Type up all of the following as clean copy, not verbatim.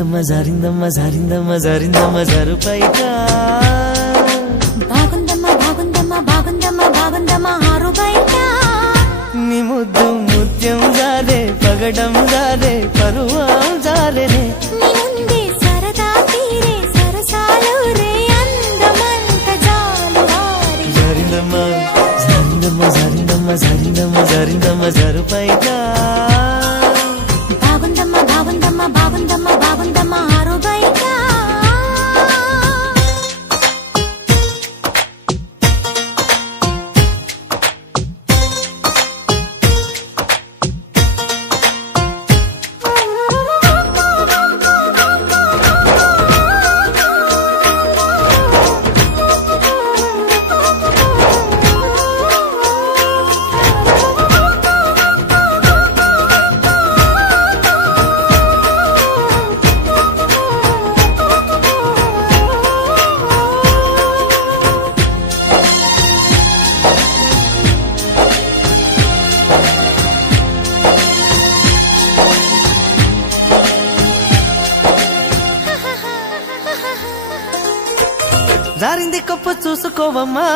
జారిందమ్మ జారిందమ్మ జారిందమ్మ జరుపైట బాగుందమ్మ ఆరు బయట నీ ముద్దు ముత్యం జారే పగడం జారే పరువం జారేనే నీ ముందే సరదా తీరే సరసాలు రే అందమంత జాలు వారి జారిందమ్మ జారిందమ్మ జారిందమ్మ జారిందమ్మ జారిందమ్మ జరుపైట బాగుందమ్మ ఆరు బయట జారింది కప్పు చూసుకోవమ్మా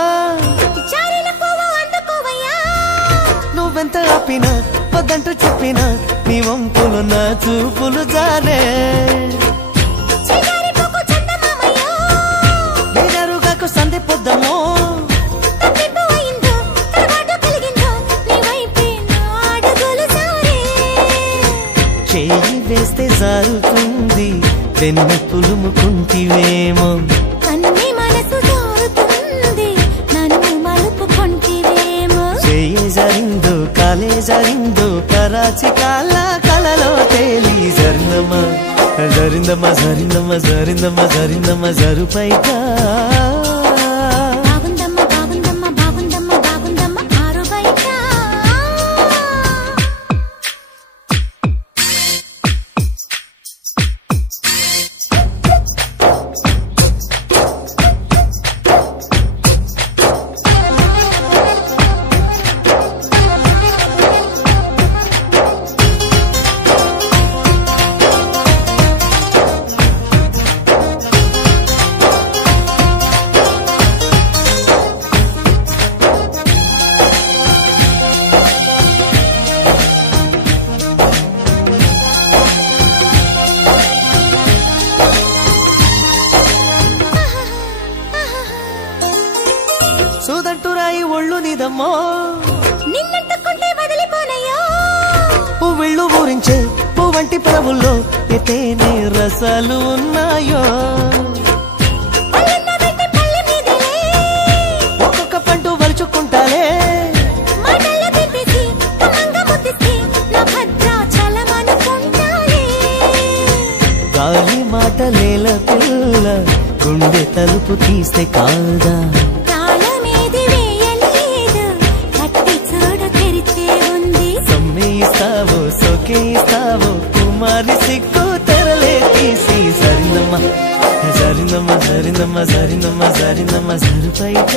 నువ్వెంత ఆపినా వద్దంటూ చెప్పినా నీ వంపులు నా చూపులు జారే నీరుగాకు సంధి పొద్దమో చేయి వేస్తే జారుతుంది వెన్ను పులుముకుంటివేమో జారిందో కాలే జారిందో కరాచి కలలో తేలి జారిందమ్మ జారిందమ్మ జారిందమ్మ జారిందమ్మ జారిందమ్మ జరుపైట ఆరు బయట సూదంటురాయి ఒళ్ళు నీదమ్మో నిన్నట్టుకుంటే వదిలిపోనయ్యో పువ్విళ్ళు ఊరించే పువ్వంటి పరవుల్లో ఎతేనే రసాలు ఉన్నాయో ఒక్కొక్క పండు వలుచుకుంటాలే గాలి మాటలేల పిల్ల గుండె తలుపు తీస్తే కాదా సొకేస్తావో కుమారి సిక్కు తెరలే తీసి జారిందమ్మ జారిందమ్మ జారిందమ్మ జారిందమ్మ జారిందమ్మ జరుపైట